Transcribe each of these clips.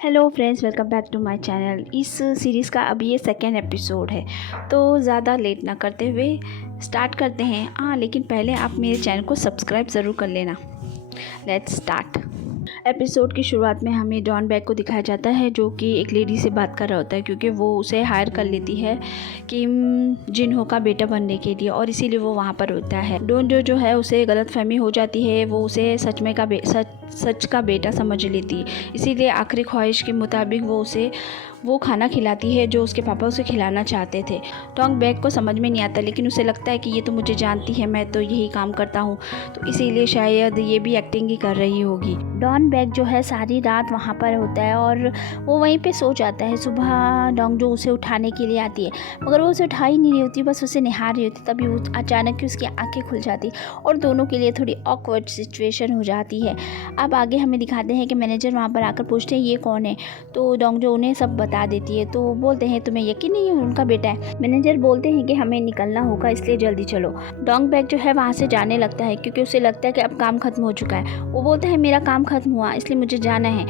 Hello friends, welcome back to my channel. इस series का अभी ये सेकेंड एपिसोड है, तो ज़्यादा लेट ना करते हुए स्टार्ट करते हैं। लेकिन पहले आप मेरे चैनल को सब्सक्राइब ज़रूर कर लेना। Let's start. एपिसोड की शुरुआत में हमें डॉन बैग को दिखाया जाता है, जो कि एक लेडी से बात कर रहा होता है, क्योंकि वो उसे हायर कर लेती है किम जिनहो का बेटा बनने के लिए, और इसीलिए वो वहाँ पर होता है। डॉन जो है उसे गलतफहमी हो जाती है, वो उसे सच का बेटा समझ लेती है। इसीलिए आखिरी ख्वाहिश के मुताबिक वो खाना खिलाती है जो उसके पापा उसे खिलाना चाहते थे। डॉन बैग को समझ में नहीं आता, लेकिन उसे लगता है कि ये तो मुझे जानती है, मैं तो यही काम करता हूँ, तो इसीलिए शायद ये भी एक्टिंग ही कर रही होगी। डॉन बैग जो है सारी रात वहाँ पर होता है और वो वहीं पे सो जाता है। सुबह डोंग जो उसे उठाने के लिए आती है, मगर वो उसे उठा ही नहीं रही होती, बस उसे निहार रही होती। तभी वो अचानक ही उसकी आंखें खुल जाती और दोनों के लिए थोड़ी ऑकवर्ड सिचुएशन हो जाती है। अब आगे हमें दिखाते हैं कि मैनेजर वहाँ पर आकर पूछते हैं ये कौन है, तो डोंग जो उन्हें सब बता देती है। तो बोलते हैं तुम्हें यकीन नहीं है उनका बेटा है। मैनेजर बोलते हैं कि हमें निकलना होगा, इसलिए जल्दी चलो। डोंग बैग जो है वहाँ से जाने लगता है, क्योंकि उसे लगता है कि अब काम खत्म हो चुका है। वो बोलता है मेरा काम खत्म हुआ, इसलिए मुझे जाना है।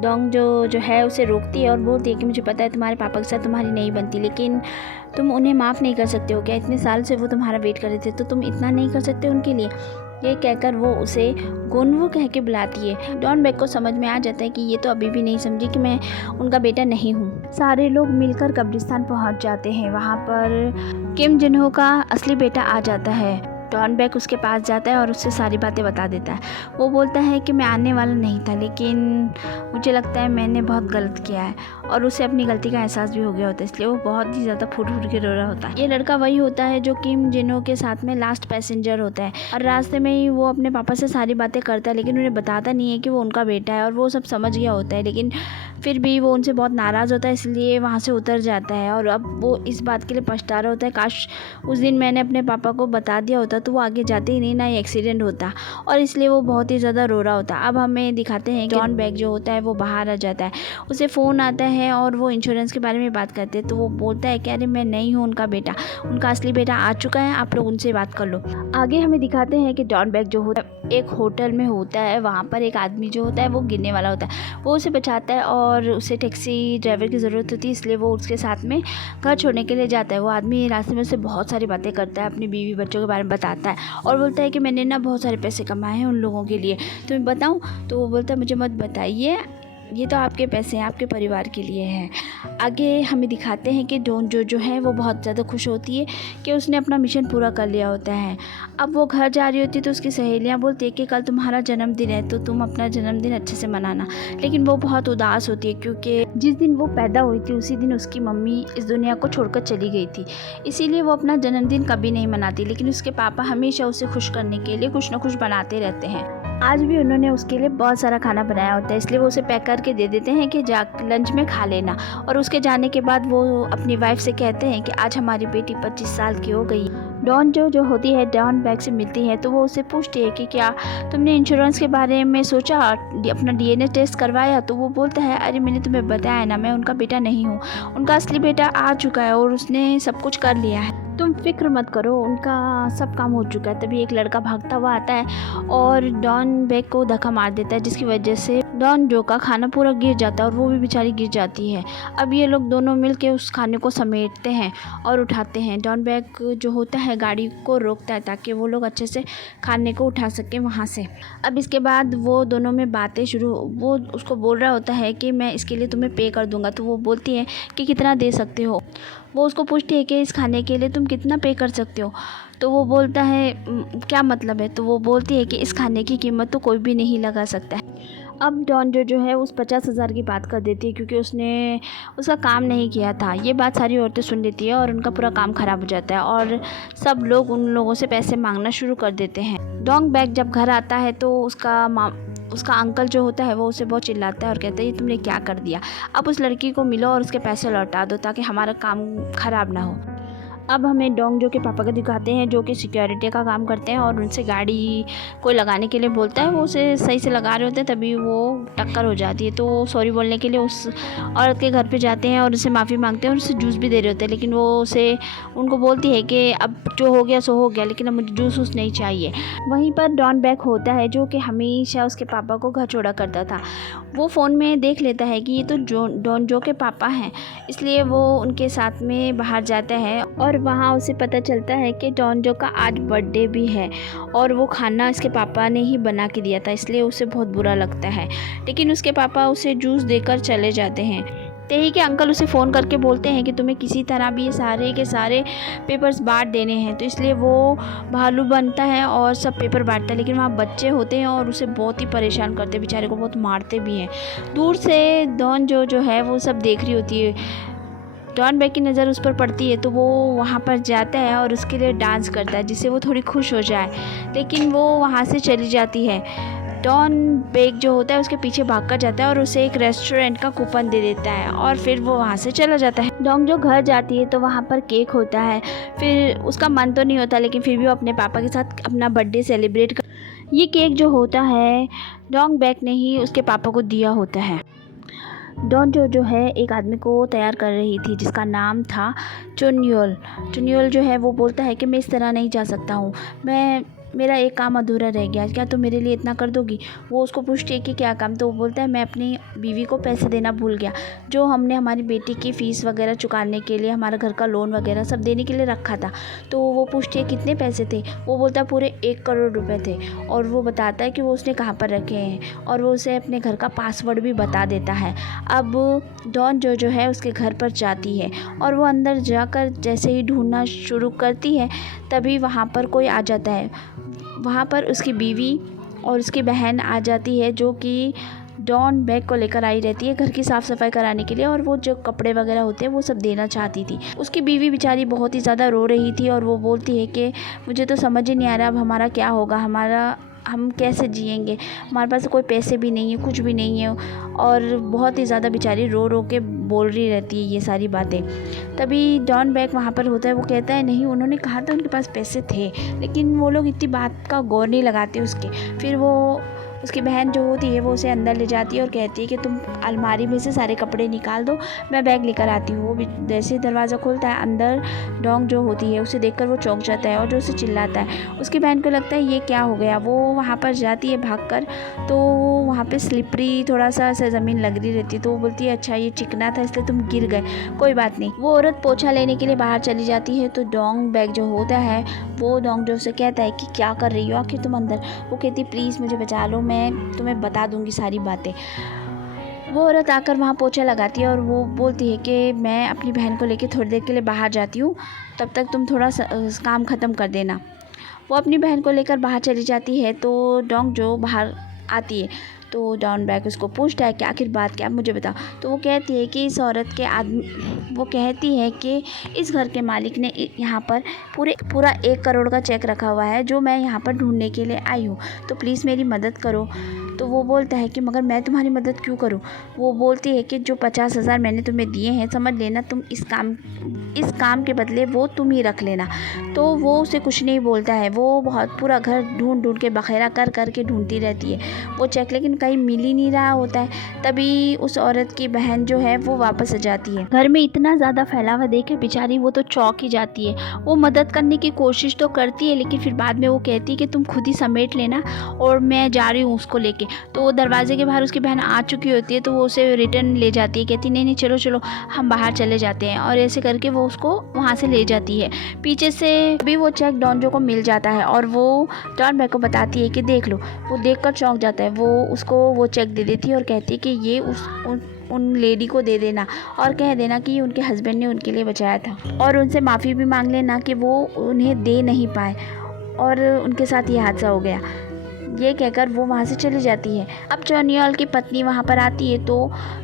डोंग जो है उसे रोकती है और बोलती है कि मुझे पता है तुम्हारे पापा के साथ तुम्हारी नहीं बनती, लेकिन तुम उन्हें माफ़ नहीं कर सकते हो क्या? इतने साल से वो तुम्हारा वेट कर रहे थे, तो तुम इतना नहीं कर सकते उनके लिए? ये कहकर वो उसे गुनवू कह के बुलाती है। डॉन बैग को समझ में आ जाता है कि ये तो अभी भी नहीं समझी कि मैं उनका बेटा नहीं हूँ। सारे लोग मिलकर कब्रिस्तान पहुँच जाते हैं। वहाँ पर किम जिनहो का असली बेटा आ जाता है। डॉन बैग उसके पास जाता है और उससे सारी बातें बता देता है। वो बोलता है कि मैं आने वाला नहीं था, लेकिन मुझे लगता है मैंने बहुत गलत किया है, और उसे अपनी गलती का एहसास भी हो गया होता है, इसलिए वो बहुत ही ज़्यादा फूट फूट के रो रहा होता है। ये लड़का वही होता है जो किम जिनहो के साथ में लास्ट पैसेंजर होता है, और रास्ते में ही वो अपने पापा से सारी बातें करता है, लेकिन उन्हें बताता नहीं है कि वो उनका बेटा है, और वो सब समझ गया होता है, लेकिन फिर भी वो उनसे बहुत नाराज़ होता है, इसलिए वहाँ से उतर जाता है। और अब वो इस बात के लिए पछता रहा होता है, काश उस दिन मैंने अपने पापा को बता दिया होता तो वो आगे जाते ही नहीं, ना ये एक्सीडेंट होता, और इसलिए वो बहुत ही ज़्यादा रो रहा होता। अब हमें दिखाते हैं कि डॉन बैग जो होता है वो बाहर आ जाता है। उसे फ़ोन आता है और वो इंश्योरेंस के बारे में बात करते हैं, तो वो बोलता है कि अरे मैं नहीं हूँ उनका बेटा, उनका असली बेटा आ चुका है, आप लोग उनसे बात कर लो। आगे हमें दिखाते हैं कि डॉन बैग जो होता है एक होटल में होता है। वहाँ पर एक आदमी जो होता है वो गिरने वाला होता है, वो उसे बचाता है और उसे टैक्सी ड्राइवर की ज़रूरत होती है, इसलिए वो उसके साथ में घर छोड़ने के लिए जाता है। वो आदमी रास्ते में उससे बहुत सारी बातें करता है, अपनी बीवी बच्चों के बारे में बताता है और बोलता है कि मैंने ना बहुत सारे पैसे कमाए हैं उन लोगों के लिए, तुम्हें बताऊं? तो वो बोलता है मुझे मत बताइए, ये तो आपके पैसे हैं, आपके परिवार के लिए हैं। आगे हमें दिखाते हैं कि डॉन जो है वो बहुत ज़्यादा खुश होती है कि उसने अपना मिशन पूरा कर लिया होता है। अब वो घर जा रही होती है तो उसकी सहेलियां बोलती है कि कल तुम्हारा जन्मदिन है, तो तुम अपना जन्मदिन अच्छे से मनाना। लेकिन वो बहुत उदास होती है, क्योंकि जिस दिन वो पैदा हुई थी उसी दिन उसकी मम्मी इस दुनिया को छोड़कर चली गई थी, इसीलिए वो अपना जन्मदिन कभी नहीं मनाती। लेकिन उसके पापा हमेशा उसे खुश करने के लिए कुछ ना कुछ बनाते रहते हैं। आज भी उन्होंने उसके लिए बहुत सारा खाना बनाया होता है, इसलिए वो उसे पैक करके दे देते हैं कि जा लंच में खा लेना। और उसके जाने के बाद वो अपनी वाइफ से कहते हैं कि आज हमारी बेटी 25 साल की हो गई। डॉन जो होती है डॉन बैग से मिलती है, तो वो उससे पूछती है कि क्या तुमने इंश्योरेंस के बारे में सोचा, अपना डीएनए टेस्ट करवाया? तो वो बोलता है अरे मैंने तुम्हें बताया ना, मैं उनका बेटा नहीं हूँ, उनका असली बेटा आ चुका है और उसने सब कुछ कर लिया है, तुम फिक्र मत करो, उनका सब काम हो चुका है। तभी एक लड़का भागता हुआ आता है और डॉन बैग को धक्का मार देता है, जिसकी वजह से डॉन जो का खाना पूरा गिर जाता है और वो भी बेचारी गिर जाती है। अब ये लोग दोनों मिलके उस खाने को समेटते हैं और उठाते हैं। डॉन बैग जो होता है गाड़ी को रोकता है ताकि वो लोग अच्छे से खाने को उठा सकें वहाँ से। अब इसके बाद वो दोनों में बातें शुरू, वो उसको बोल रहा होता है कि मैं इसके लिए तुम्हें पे कर दूंगा, तो वो बोलती है कि कितना दे सकते हो? वो उसको पूछती है कि इस खाने के लिए तुम कितना पे कर सकते हो? तो वो बोलता है क्या मतलब है? तो वो बोलती है कि इस खाने की कीमत तो कोई भी नहीं लगा सकता है। अब डॉन जो है उस 50,000 की बात कर देती है, क्योंकि उसने उसका काम नहीं किया था। ये बात सारी औरतें सुन लेती है और उनका पूरा काम ख़राब हो जाता है और सब लोग उन लोगों से पैसे मांगना शुरू कर देते हैं। डॉन बैग जब घर आता है तो उसका अंकल जो होता है वो उसे बहुत चिल्लाता है और कहता है ये तुमने क्या कर दिया, अब उस लड़की को मिलो और उसके पैसे लौटा दो ताकि हमारा काम ख़राब ना हो। अब हमें डोंगजो के पापा को दिखाते हैं जो कि सिक्योरिटी का काम करते हैं और उनसे गाड़ी कोई लगाने के लिए बोलता है। वो उसे सही से लगा रहे होते हैं, तभी वो टक्कर हो जाती है। तो वो सॉरी बोलने के लिए उस औरत के घर पे जाते हैं और उससे माफ़ी मांगते हैं और उसे जूस भी दे रहे होते हैं, लेकिन वो उसे उनको बोलती है कि अब जो हो गया सो हो गया, लेकिन अब मुझे जूस वूस नहीं चाहिए। वहीं पर डॉन बैक होता है जो कि हमेशा उसके पापा को घर छोड़ा करता था। वो फ़ोन में देख लेता है कि ये तो डोंगजो के पापा हैं, इसलिए वो उनके साथ में बाहर जाता है और वहाँ उसे पता चलता है कि डोंगजो का आज बर्थडे भी है और वो खाना इसके पापा ने ही बना के दिया था, इसलिए उसे बहुत बुरा लगता है। लेकिन उसके पापा उसे जूस देकर चले जाते हैं। तेही के अंकल उसे फ़ोन करके बोलते हैं कि तुम्हें किसी तरह भी ये सारे के सारे पेपर्स बांट देने हैं, तो इसलिए वो भालू बनता है और सब पेपर बांटता है। लेकिन वहाँ बच्चे होते हैं और उसे बहुत ही परेशान करते हैं, बेचारे को बहुत मारते भी हैं। दूर से डोंगजो जो है वो सब देख रही होती है। डॉन बैक की नज़र उस पर पड़ती है तो वो वहाँ पर जाता है और उसके लिए डांस करता है जिससे वो थोड़ी खुश हो जाए, लेकिन वो वहाँ से चली जाती है। डॉन बेक जो होता है उसके पीछे भाग कर जाता है और उसे एक रेस्टोरेंट का कूपन दे देता है और फिर वो वहाँ से चला जाता है। डोंगजो घर जाती है तो वहाँ पर केक होता है। फिर उसका मन तो नहीं होता, लेकिन फिर भी वो अपने पापा के साथ अपना बर्थडे सेलिब्रेट कर। ये केक जो होता है डोंग बैक ने ही उसके पापा को दिया होता है। डोंगजो जो है एक आदमी को तैयार कर रही थी जिसका नाम था चुन्योल। चुन्योल जो है वो बोलता है कि मैं इस तरह नहीं जा सकता हूँ, मेरा एक काम अधूरा रह गया, क्या तुम मेरे लिए इतना कर दोगी। वो उसको पूछती है कि क्या काम, तो वो बोलता है मैं अपनी बीवी को पैसे देना भूल गया, जो हमने हमारी बेटी की फ़ीस वगैरह चुकाने के लिए, हमारा घर का लोन वगैरह सब देने के लिए रखा था। तो वो पूछती है कितने पैसे थे, वो बोलता है पूरे 1 करोड़ रुपए थे, और वो बताता है कि वो उसने कहाँ पर रखे हैं और वो उसे अपने घर का पासवर्ड भी बता देता है। अब डोंगजो जो है उसके घर पर जाती है और वो अंदर जाकर जैसे ही ढूंढना शुरू करती है तभी वहाँ पर कोई आ जाता है। वहाँ पर उसकी बीवी और उसकी बहन आ जाती है जो कि डॉन बैक को लेकर आई रहती है घर की साफ़ सफाई कराने के लिए, और वो जो कपड़े वगैरह होते हैं वो सब देना चाहती थी। उसकी बीवी बेचारी बहुत ही ज़्यादा रो रही थी और वो बोलती है कि मुझे तो समझ ही नहीं आ रहा अब हमारा क्या होगा, हम कैसे जिएंगे, हमारे पास कोई पैसे भी नहीं है, कुछ भी नहीं है, और बहुत ही ज़्यादा बेचारी रो रो के बोल रही रहती है ये सारी बातें। तभी डॉन बैक वहाँ पर होता है, वो कहता है नहीं, उन्होंने कहा था उनके पास पैसे थे, लेकिन वो लोग इतनी बात का गौर नहीं लगाते उसके। फिर वो उसकी बहन जो होती है वो उसे अंदर ले जाती है और कहती है कि तुम अलमारी में से सारे कपड़े निकाल दो, मैं बैग लेकर आती हूँ। वो भी जैसे ही दरवाज़ा खोलता है, अंदर डोंग जो होती है उसे देखकर वो चौंक जाता है और जो उसे चिल्लाता है। उसकी बहन को लगता है ये क्या हो गया, वो वहाँ पर जाती है भागकर, तो वहाँ पे स्लिपरी थोड़ा सा ज़मीन लग रही रहती है, तो वो बोलती है अच्छा ये चिकना था इसलिए तुम गिर गए, कोई बात नहीं। वो औरत पोछा लेने के लिए बाहर चली जाती है तो डोंग बैग जो होता है वो डोंगजो से कहता है कि क्या कर रही हो आखिर तुम अंदर। वो कहती प्लीज़ मुझे बचा लो, मैं तुम्हें बता दूंगी सारी बातें। वो औरत आकर वहाँ पोछा लगाती है और वो बोलती है कि मैं अपनी बहन को लेकर थोड़ी देर के लिए बाहर जाती हूँ, तब तक तुम थोड़ा काम ख़त्म कर देना। वो अपनी बहन को लेकर बाहर चली जाती है तो डोंगजो बाहर आती है तो डॉन बैक उसको पूछता है कि आखिर बात क्या, मुझे बताओ। तो वो कहती है कि इस औरत के वो कहती है कि इस घर के मालिक ने यहाँ पर पूरा 1 करोड़ का चेक रखा हुआ है जो मैं यहाँ पर ढूंढने के लिए आई हूँ, तो प्लीज़ मेरी मदद करो। तो वो बोलता है कि मगर मैं तुम्हारी मदद क्यों करूँ। वो बोलती है कि जो 50,000 मैंने तुम्हें दिए हैं, समझ लेना तुम इस काम के बदले वो तुम ही रख लेना। तो वो उसे कुछ नहीं बोलता है। वो बहुत पूरा घर ढूंढ के बखेरा कर के ढूंढती रहती है वो चेक, लेकिन कहीं मिल ही नहीं रहा होता है। तभी उस औरत की बहन जो है वो वापस आ जाती है। घर में इतना ज़्यादा फैलावा देख बेचारी वो तो चौंक ही जाती है। वो मदद करने की कोशिश तो करती है, लेकिन फिर बाद में वो कहती है कि तुम खुद ही समेट लेना और मैं जा रही हूँ उसको लेके। तो वो दरवाजे के बाहर उसकी बहन आ चुकी होती है तो वो उसे रिटर्न ले जाती है, कहती नहीं चलो हम बाहर चले जाते हैं, और ऐसे करके वो उसको वहाँ से ले जाती है। पीछे से भी वो चेक डोंगजो को मिल जाता है और वो डॉन बैक को बताती है कि देख लो। वो देखकर चौंक जाता है। वो उसको वो चेक दे देती है और कहती है कि ये उन लेडी को दे देना और कह देना कि उनके हस्बैंड ने उनके लिए बचाया था, और उनसे माफ़ी भी मांग लेना कि वो उन्हें दे नहीं पाए और उनके साथ ये हादसा हो गया। ये कहकर वो वहाँ से चली जाती है। अब चुन्योल की पत्नी वहाँ पर आती है तो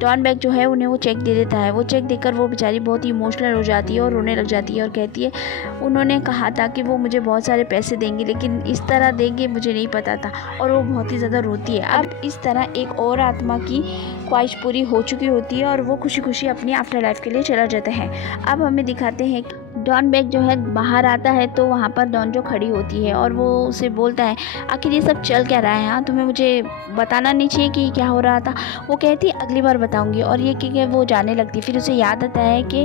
डॉन बैक जो है उन्हें वो चेक दे देता है। वो चेक देकर वो बेचारी बहुत ही इमोशनल हो जाती है और रोने लग जाती है और कहती है उन्होंने कहा था कि वो मुझे बहुत सारे पैसे देंगे, लेकिन इस तरह देंगे मुझे नहीं पता था, और वो बहुत ही ज़्यादा रोती है। अब इस तरह एक और आत्मा की ख्वाहिश पूरी हो चुकी होती है और वो खुशी खुशी अपनी आफ्टर लाइफ के लिए चला जाता है। अब हमें दिखाते हैं डॉन बैग जो है बाहर आता है तो वहाँ पर डॉन खड़ी होती है और वो उसे बोलता है आखिर ये सब चल क्या रहा है, हाँ तुम्हें मुझे बताना नहीं चाहिए कि क्या हो रहा था। वो कहती अगली बार बताऊंगी और ये कि वो जाने लगती। फिर उसे याद आता है कि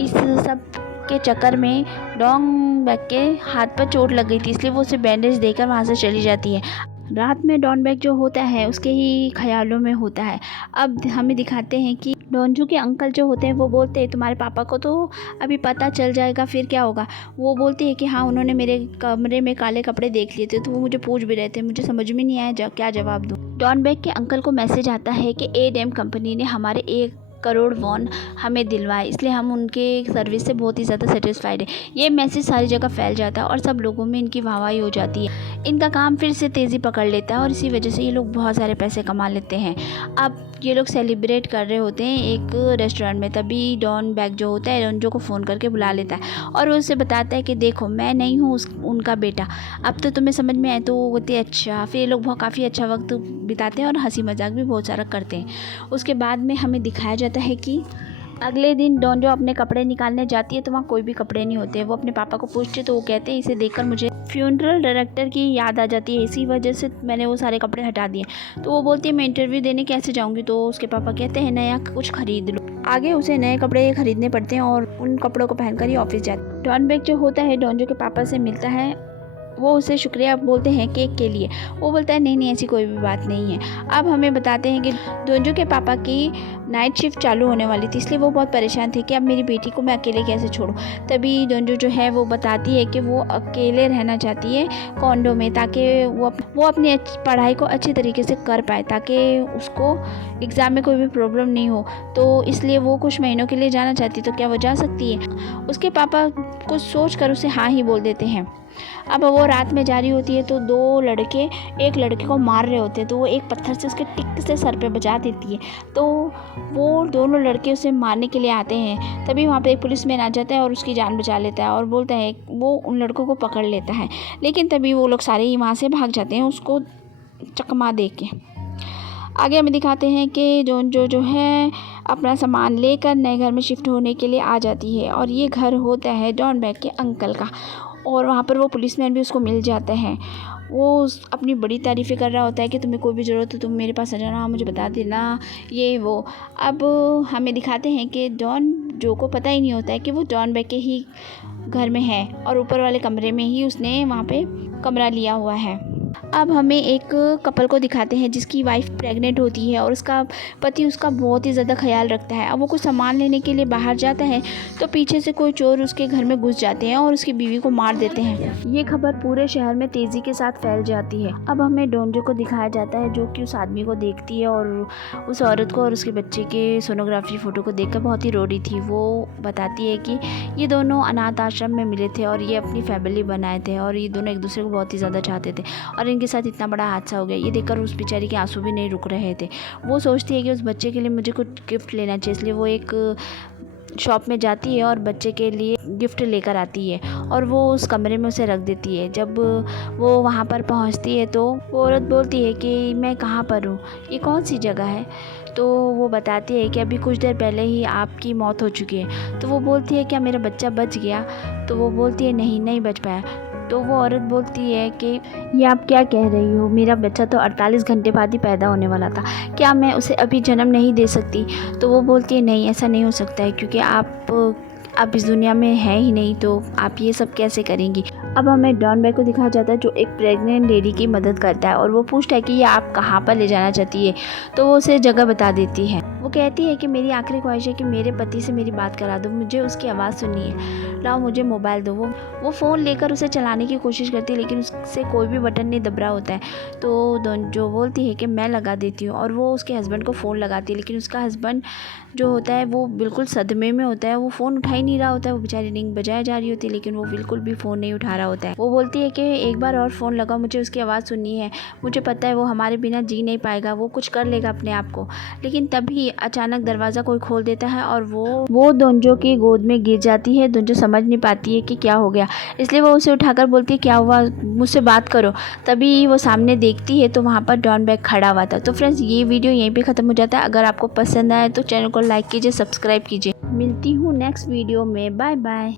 इस सब के चक्कर में डॉन बैग के हाथ पर चोट लग गई थी, इसलिए वो उसे बैंडेज देकर वहाँ से चली जाती है। रात में डॉन बैग जो होता है उसके ही ख्यालों में होता है। अब हमें दिखाते हैं कि डोंजू के अंकल जो होते हैं वो बोलते हैं तुम्हारे पापा को तो अभी पता चल जाएगा, फिर क्या होगा। वो बोलती है कि हाँ उन्होंने मेरे कमरे में काले कपड़े देख लिए थे तो वो मुझे पूछ भी रहे थे, मुझे समझ में नहीं आया क्या जवाब दूँ। डॉन बैग के अंकल को मैसेज आता है कि एडेम कंपनी ने हमारे 1 करोड़ वॉन हमें दिलवाए, इसलिए हम उनके सर्विस से बहुत ही ज़्यादा सेटिस्फाइड है। ये मैसेज सारी जगह फैल जाता है और सब लोगों में इनकी वाहवाही हो जाती है। इनका काम फिर से तेज़ी पकड़ लेता है और इसी वजह से ये लोग बहुत सारे पैसे कमा लेते हैं। अब ये लोग सेलिब्रेट कर रहे होते हैं एक रेस्टोरेंट में, तभी डॉन बैग जो होता है डोंजो को फ़ोन करके बुला लेता है और वो उससे बताता है कि देखो मैं नहीं हूँ उनका बेटा, अब तो तुम्हें समझ में आए। तो वो बोलते अच्छा। फिर ये लोग बहुत काफ़ी अच्छा वक्त बिताते हैं और हंसी मजाक भी बहुत सारा करते हैं। उसके बाद में हमें दिखाया जाता है कि अगले दिन डोंजो अपने कपड़े निकालने जाती है तो वहाँ कोई भी कपड़े नहीं होते। वो अपने पापा को पूछते तो वो कहते हैं इसे देखकर मुझे फ्यूनरल डायरेक्टर की याद आ जाती है, इसी वजह से मैंने वो सारे कपड़े हटा दिए। तो वो बोलती है मैं इंटरव्यू देने कैसे जाऊँगी। तो उसके पापा कहते हैं नया कुछ खरीद लो। आगे उसे नए कपड़े खरीदने पड़ते हैं और उन कपड़ों को पहनकर ही ऑफिस जाती है। डॉन बैग जो होता है डोंजो के पापा से मिलता है, वो उसे शुक्रिया बोलते हैं केक के लिए। वो बोलता है नहीं ऐसी कोई भी बात नहीं है। अब हमें बताते हैं कि डोंजो के पापा की नाइट शिफ्ट चालू होने वाली थी, इसलिए वो बहुत परेशान थे कि अब मेरी बेटी को मैं अकेले कैसे छोड़ूं। तभी डोंजो जो है वो बताती है कि वो अकेले रहना चाहती है कॉन्डो में, ताकि वो अपनी पढ़ाई को अच्छे तरीके से कर पाए, ताकि उसको एग्ज़ाम में कोई भी प्रॉब्लम नहीं हो। तो इसलिए वो कुछ महीनों के लिए जाना चाहती। तो क्या वो जा सकती है? उसके पापा कुछ सोच कर उसे हाँ ही बोल देते हैं। अब वो रात में जा रही होती है तो 2 लड़के एक लड़के को मार रहे होते हैं, तो वो एक पत्थर से उसके टिक से सर पे बजा देती है। तो वो दोनों लड़के उसे मारने के लिए आते हैं। तभी वहाँ पे एक पुलिसमैन आ जाता है और उसकी जान बचा लेता है और बोलता है वो उन लड़कों को पकड़ लेता है। लेकिन तभी वो लोग सारे ही वहाँ से भाग जाते हैं उसको चकमा दे के। आगे हमें दिखाते हैं कि डोंजो जो है अपना सामान लेकर नए घर में शिफ्ट होने के लिए आ जाती है और ये घर होता है डॉन बैग के अंकल का। और वहाँ पर वो पुलिसमैन भी उसको मिल जाते हैं। वो अपनी बड़ी तारीफ़ें कर रहा होता है कि तुम्हें कोई भी ज़रूरत हो तुम मेरे पास आ जाना, मुझे बता देना ये वो। अब हमें दिखाते हैं कि डॉन जो को पता ही नहीं होता है कि वो डॉन बैग के ही घर में है और ऊपर वाले कमरे में ही उसने वहाँ पे कमरा लिया हुआ है। अब हमें एक कपल को दिखाते हैं जिसकी वाइफ प्रेग्नेंट होती है और उसका पति उसका बहुत ही ज़्यादा ख्याल रखता है। अब वो कुछ सामान लेने के लिए बाहर जाता है तो पीछे से कोई चोर उसके घर में घुस जाते हैं और उसकी बीवी को मार देते हैं। ये खबर पूरे शहर में तेज़ी के साथ फैल जाती है। अब हमें डोंजो को दिखाया जाता है जो कि उस आदमी को देखती है और उस औरत को और उसके बच्चे के सोनोग्राफी फ़ोटो को देखकर बहुत ही रो रही थी। वो बताती है कि ये दोनों अनाथ आश्रम में मिले थे और ये अपनी फैमिली बनाए थे और ये दोनों एक दूसरे को बहुत ही ज़्यादा चाहते थे और इनके साथ इतना बड़ा हादसा हो गया। ये देखकर उस बेचारी के आंसू भी नहीं रुक रहे थे। वो सोचती है कि उस बच्चे के लिए मुझे कुछ गिफ्ट लेना चाहिए, इसलिए वो एक शॉप में जाती है और बच्चे के लिए गिफ्ट लेकर आती है और वो उस कमरे में उसे रख देती है। जब वो वहाँ पर पहुँचती है तो वो औरत बोलती है कि मैं कहाँ पर हूँ, ये कौन सी जगह है। तो वो बताती है कि अभी कुछ देर पहले ही आपकी मौत हो चुकी है। तो वो बोलती है क्या मेरा बच्चा बच गया? तो वो बोलती है नहीं बच पाया। तो वो औरत बोलती है कि ये आप क्या कह रही हो, मेरा बच्चा तो 48 घंटे बाद ही पैदा होने वाला था, क्या मैं उसे अभी जन्म नहीं दे सकती? तो वो बोलती है नहीं ऐसा नहीं हो सकता है क्योंकि आप इस दुनिया में है ही नहीं, तो आप ये सब कैसे करेंगी। अब हमें डॉन बैग को दिखाया जाता है जो एक प्रेग्नेंट लेडी की मदद करता है और वो पूछता है कि ये आप कहाँ पर ले जाना चाहती है। तो वो उसे जगह बता देती है। वो कहती है कि मेरी आखिरी ख्वाहिश है कि मेरे पति से मेरी बात करा दो, मुझे उसकी आवाज़ सुननी है, लाओ मुझे मोबाइल दो। वो फ़ोन लेकर उसे चलाने की कोशिश करती है लेकिन उससे कोई भी बटन नहीं दब रहा होता है। तो जो बोलती है कि मैं लगा देती हूँ और वो उसके हस्बैंड को फ़ोन लगाती है लेकिन उसका हस्बैंड जो होता है वो बिल्कुल सदमे में होता है। वो फ़ोन उठा ही नहीं रहा होता है। वो बेचारी रिंग बजाए जा रही होती है लेकिन वो बिल्कुल भी फ़ोन नहीं उठा रहा होता है। वो बोलती है कि एक बार और फ़ोन लगाओ, मुझे उसकी आवाज़ सुननी है, मुझे पता है वो हमारे बिना जी नहीं पाएगा, वो कुछ कर लेगा अपने आप को। लेकिन तभी अचानक दरवाज़ा कोई खोल देता है और वो डोंजो की गोद में गिर जाती है। डोंजो समझ नहीं पाती है कि क्या हो गया, इसलिए वो उसे उठाकर बोलती है क्या हुआ, मुझसे बात करो। तभी वो सामने देखती है तो वहाँ पर डॉन बैग खड़ा हुआ था। तो फ्रेंड्स ये वीडियो यहीं पे ख़त्म हो जाता है। अगर आपको पसंद आए तो चैनल को लाइक कीजिए, सब्सक्राइब कीजिए। मिलती हूँ नेक्स्ट वीडियो में। Bye bye.